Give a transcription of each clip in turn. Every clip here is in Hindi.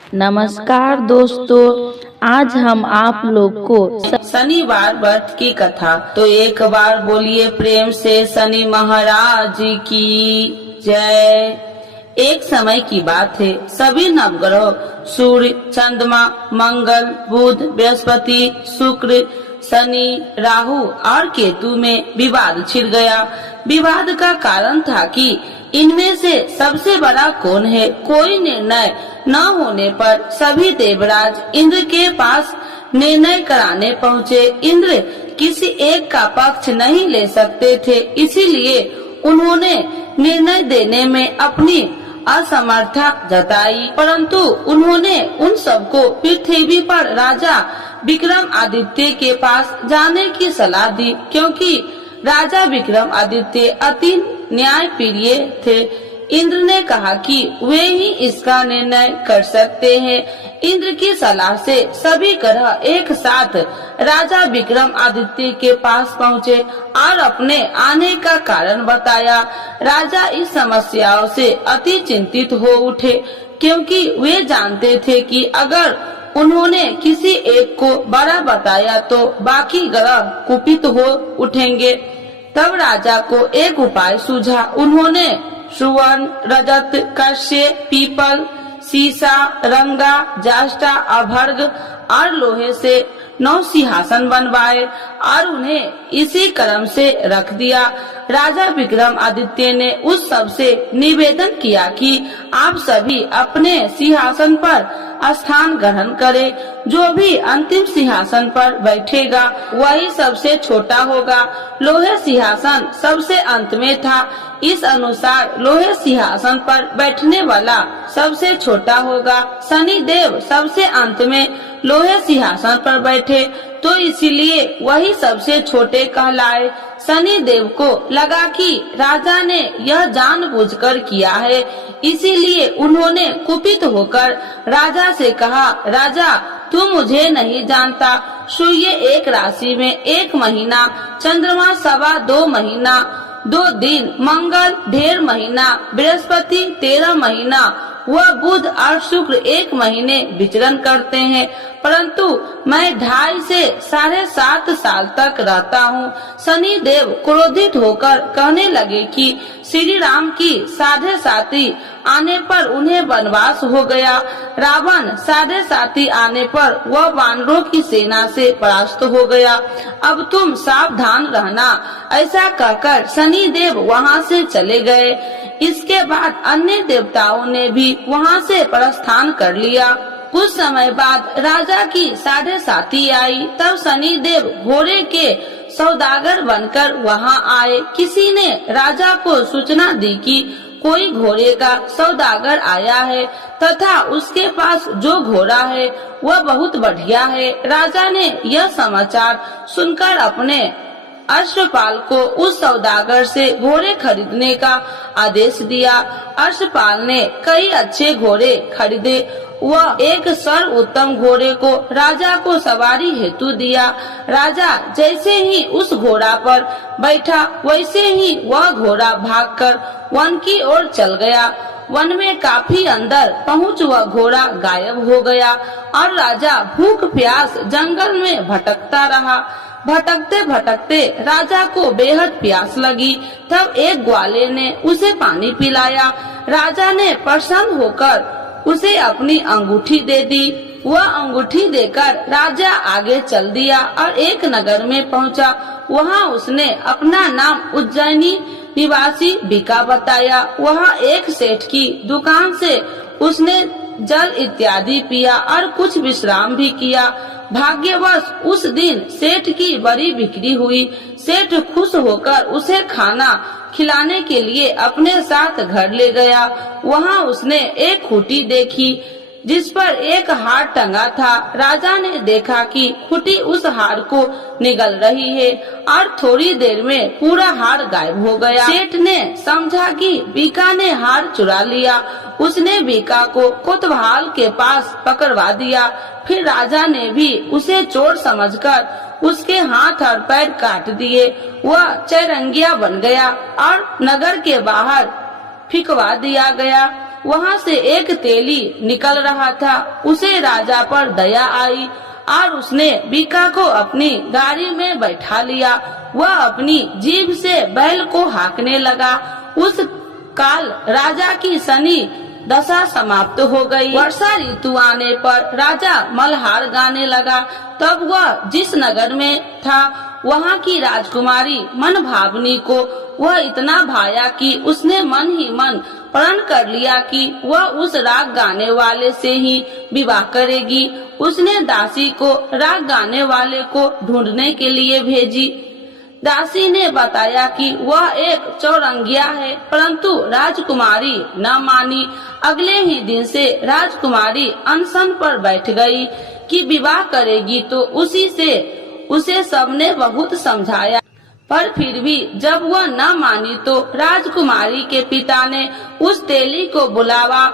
नमस्कार दोस्तों, आज हम आप लोग को शनिवार व्रत की कथा। तो एक बार बोलिए प्रेम से शनि महाराज की जय। एक समय की बात है, सभी नवग्रह सूर्य, चंद्रमा, मंगल, बुध, बृहस्पति, शुक्र, शनि, राहु और केतु में विवाद छिड़ गया। विवाद का कारण था कि इनमें से सबसे बड़ा कौन है। कोई निर्णय न होने पर सभी देवराज इंद्र के पास निर्णय कराने पहुँचे। इंद्र किसी एक का पक्ष नहीं ले सकते थे, इसीलिए उन्होंने निर्णय देने में अपनी असमर्थता जताई। परंतु उन्होंने उन सबको पृथ्वी पर राजा विक्रमादित्य के पास जाने की सलाह दी, क्योंकि राजा विक्रमादित्य अति न्यायप्रिय थे। इंद्र ने कहा कि वे ही इसका निर्णय कर सकते हैं। इंद्र की सलाह से सभी ग्रह एक साथ राजा विक्रमादित्य के पास पहुँचे और अपने आने का कारण बताया। राजा इस समस्याओं से अति चिंतित हो उठे, क्योंकि वे जानते थे कि अगर उन्होंने किसी एक को बड़ा बताया तो बाकी ग्रह कुपित हो उठेंगे। तब राजा को एक उपाय सूझा। उन्होंने सुवर्ण, रजत, कांस्य, पीपल, सीसा, रंगा, जाष्टा, अभर्ग और लोहे से 9 सिंहासन बनवाए और उन्हें इसी क्रम से रख दिया। राजा विक्रमादित्य ने उस सब से निवेदन किया कि आप सभी अपने सिंहासन पर स्थान ग्रहण करें। जो भी अंतिम सिंहासन पर बैठेगा वही सबसे छोटा होगा। लोहे सिंहासन सबसे अंत में था, इस अनुसार लोहे सिंहासन पर बैठने वाला सबसे छोटा होगा। शनि देव सबसे अंत में लोहे सिंहासन पर बैठे, तो इसीलिए वही सबसे छोटे कहलाए। शनि देव को लगा कि राजा ने यह जानबूझकर किया है, इसीलिए उन्होंने कुपित होकर राजा से कहा, राजा तू मुझे नहीं जानता। सूर्य एक राशि में 1 महीना, चंद्रमा 2.25 महीना, 2 दिन, मंगल 1.5 महीना, बृहस्पति 13 महीना, वह बुध और शुक्र 1 महीने विचरण करते हैं, परंतु मैं 2.5 से 7.5 साल तक रहता हूँ। शनि देव क्रोधित होकर कहने लगे कि श्री राम की 7.5 आने पर उन्हें वनवास हो गया। रावण 7.5 आने पर वह वानरों की सेना से परास्त हो गया। अब तुम सावधान रहना। ऐसा कहकर शनि देव वहाँ से चले गए। इसके बाद अन्य देवताओं ने भी वहाँ से प्रस्थान कर लिया। कुछ समय बाद राजा की 7.5 आई। तब शनि देव घोड़े के सौदागर बनकर वहाँ आए। किसी ने राजा को सूचना दी कि कोई घोड़े का सौदागर आया है तथा उसके पास जो घोड़ा है वह बहुत बढ़िया है। राजा ने यह समाचार सुनकर अपने अश्वपाल को उस सौदागर से घोड़े खरीदने का आदेश दिया। अश्वपाल ने कई अच्छे घोड़े खरीदे। वह एक सर्वोत्तम घोड़े को राजा को सवारी हेतु दिया। राजा जैसे ही उस घोड़ा पर बैठा वैसे ही वह घोड़ा भागकर वन की ओर चल गया। वन में काफी अंदर पहुँच वह घोड़ा गायब हो गया और राजा भूख प्यास जंगल में भटकता रहा। भटकते भटकते राजा को बेहद प्यास लगी। तब एक ग्वाले ने उसे पानी पिलाया। राजा ने प्रसन्न होकर उसे अपनी अंगूठी दे दी। वह अंगूठी देकर राजा आगे चल दिया और एक नगर में पहुंचा। वहां उसने अपना नाम उज्जैनी निवासी बीका बताया। वहां एक सेठ की दुकान से उसने जल इत्यादि पिया और कुछ विश्राम भी किया। भाग्यवश उस दिन सेठ की बड़ी बिक्री हुई। सेठ खुश होकर उसे खाना खिलाने के लिए अपने साथ घर ले गया। वहाँ उसने एक खूंटी देखी जिस पर एक हार टंगा था। राजा ने देखा कि खूंटी उस हार को निगल रही है और थोड़ी देर में पूरा हार गायब हो गया। सेठ ने समझा कि बीका ने हार चुरा लिया। उसने बीका को कोतवाल के पास पकड़वा दिया। फिर राजा ने भी उसे चोर समझकर उसके हाथ और पैर काट दिए। वह चैरंगिया बन गया और नगर के बाहर फिकवा दिया गया। वहाँ से एक तेली निकल रहा था। उसे राजा पर दया आई और उसने बीका को अपनी गाड़ी में बैठा लिया। वह अपनी जीभ से बैल को हाँकने लगा। उस काल राजा की शनि दशा समाप्त हो गई। वर्षा ऋतु आने पर राजा मल्हार गाने लगा। तब वह जिस नगर में था वहाँ की राजकुमारी मन भावनी को वह इतना भाया कि उसने मन ही मन प्रण कर लिया कि वह उस राग गाने वाले से ही विवाह करेगी। उसने दासी को राग गाने वाले को ढूंढने के लिए भेजी। दासी ने बताया कि वह एक चौरंगिया है, परंतु राजकुमारी न मानी। अगले ही दिन से राजकुमारी अनशन पर बैठ गई कि विवाह करेगी तो उसी से उसे सबने बहुत समझाया, पर फिर भी जब वह न मानी तो राजकुमारी के पिता ने उस तेली को बुलावा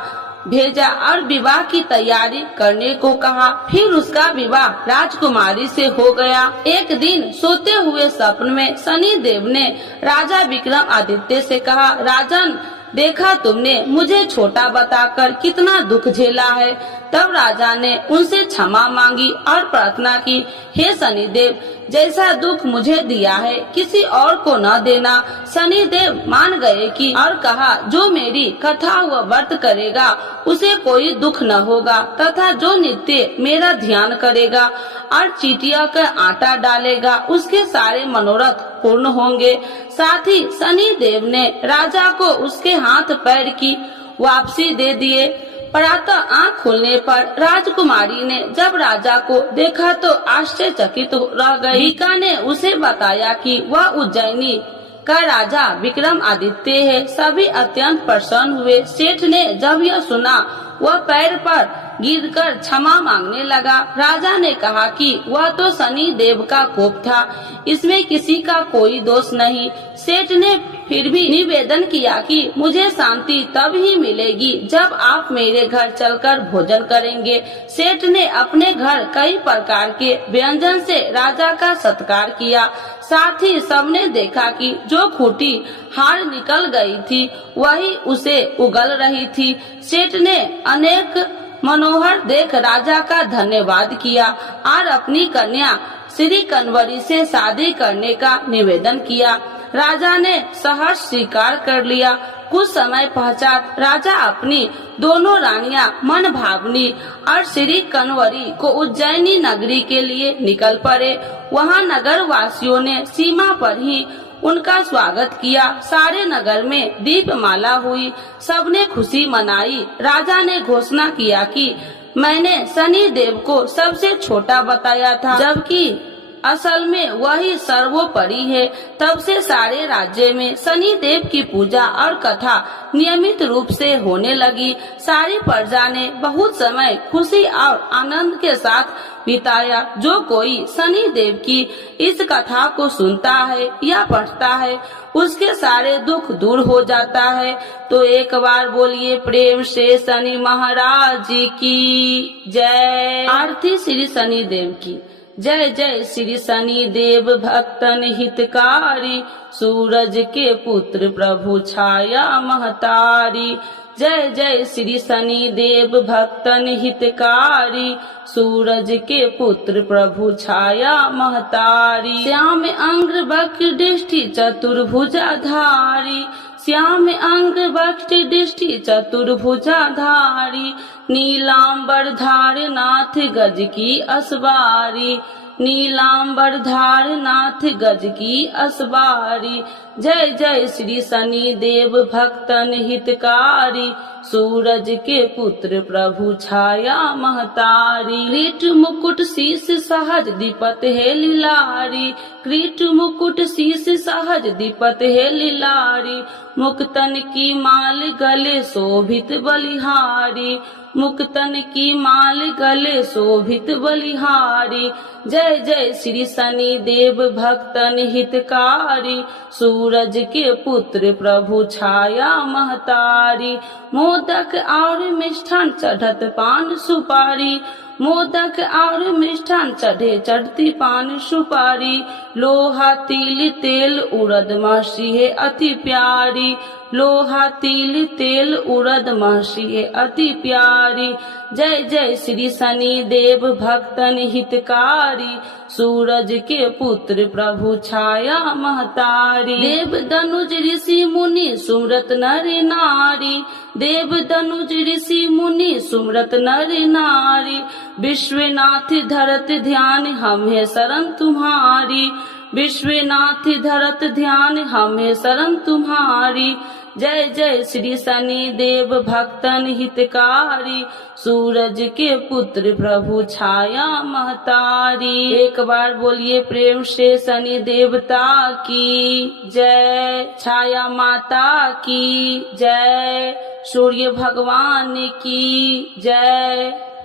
भेजा और विवाह की तैयारी करने को कहा। फिर उसका विवाह राजकुमारी से हो गया। एक दिन सोते हुए स्वप्न में शनि देव ने राजा विक्रम आदित्य से कहा, राजन, देखा तुमने मुझे छोटा बताकर कितना दुख झेला है। तब राजा ने उनसे क्षमा मांगी और प्रार्थना की, हे शनिदेव, जैसा दुख मुझे दिया है किसी और को न देना। शनिदेव मान गए कि और कहा, जो मेरी कथा व व्रत करेगा उसे कोई दुख न होगा, तथा जो नित्य मेरा ध्यान करेगा और चीटिया का आटा डालेगा उसके सारे मनोरथ पूर्ण होंगे। साथ ही शनिदेव ने राजा को उसके हाथ पैर की वापसी दे दिए। प्रातः आँख खुलने पर राजकुमारी ने जब राजा को देखा तो आश्चर्यचकित रह गई। बीका ने उसे बताया कि वह उज्जैनी का राजा विक्रम आदित्य है। सभी अत्यंत प्रसन्न हुए। सेठ ने जब यह सुना वह पैर पर गिरकर क्षमा मांगने लगा। राजा ने कहा कि वह तो शनि देव का कोप था, इसमें किसी का कोई दोष नहीं। सेठ ने फिर भी निवेदन किया कि मुझे शांति तब ही मिलेगी जब आप मेरे घर चलकर भोजन करेंगे। सेठ ने अपने घर कई प्रकार के व्यंजन से राजा का सत्कार किया। साथ ही सबने देखा कि जो खूंटी हार निकल गई थी वही उसे उगल रही थी। सेठ ने अनेक मनोहर देख राजा का धन्यवाद किया और अपनी कन्या श्री कन्वरी से शादी करने का निवेदन किया। राजा ने सहर्ष स्वीकार कर लिया। कुछ समय पश्चात राजा अपनी दोनों रानियां मन भावनी और श्री कन्वरी को उज्जैनी नगरी के लिए निकल पड़े। वहां नगर वासियों ने सीमा पर ही उनका स्वागत किया। सारे नगर में दीपमाला हुई, सबने खुशी मनाई। राजा ने घोषणा किया कि मैंने शनि देव को सबसे छोटा बताया था, जबकि असल में वही सर्वोपरि है। तब से सारे राज्य में शनि देव की पूजा और कथा नियमित रूप से होने लगी। सारी प्रजा ने बहुत समय खुशी और आनंद के साथ बिताया। जो कोई शनि देव की इस कथा को सुनता है या पढ़ता है उसके सारे दुख दूर हो जाता है। तो एक बार बोलिए प्रेम से शनि महाराज की जय। आरती श्री शनि देव की जय। जय श्री शनि देव भक्तन हितकारी, सूरज के पुत्र प्रभु छाया महतारी। जय जय श्री शनि देव भक्तन हितकारी, सूरज के पुत्र प्रभु छाया महतारी। श्याम अंग वक्र दृष्टि चतुर्भुजाधारी, श्याम अंग वक्र दृष्टि चतुर्भुजाधारी। नीलांबर धार नाथ गज की असवारी, नीलांबर धार नाथ गज की असवारी। जय जय श्री शनि देव भक्तन हितकारी, सूरज के पुत्र प्रभु छाया महतारी। क्रीट मुकुट शीस सहज दीपत है लीलारी, क्रीट मुकुट शीस सहज दीपत है लीलारी। मुक्तन की माल गले शोभित बलिहारी, मुक्तन की माल गले शोभित बलिहारी। जय जय श्री शनि देव भक्तन हितकारी, सूरज के पुत्र प्रभु छाया महतारी। मोदक और मिष्ठान चढ़त पान सुपारी, मोदक और मिष्ठान चढ़े चढ़ती पान सुपारी। लोहा तिल तेल उड़द मासी है अति प्यारी, लोहा तिल तेल उड़द महर्षि अति प्यारी। जय जय श्री शनि देव भक्तन हितकारी, सूरज के पुत्र प्रभु छाया महतारी। देव धनुज ऋषि मुनि सुमरत नर नारी, देव धनुज ऋषि मुनि सुमरत नर नारी। विश्वनाथ धरत ध्यान हमें शरण तुम्हारी, विश्वनाथ धरत ध्यान हमें शरण तुम्हारी। जय जय श्री शनि देव भक्तन हितकारी, सूरज के पुत्र प्रभु छाया महतारी। एक बार बोलिए प्रेम से शनि देवता की जय, छाया माता की जय, सूर्य भगवान की जय।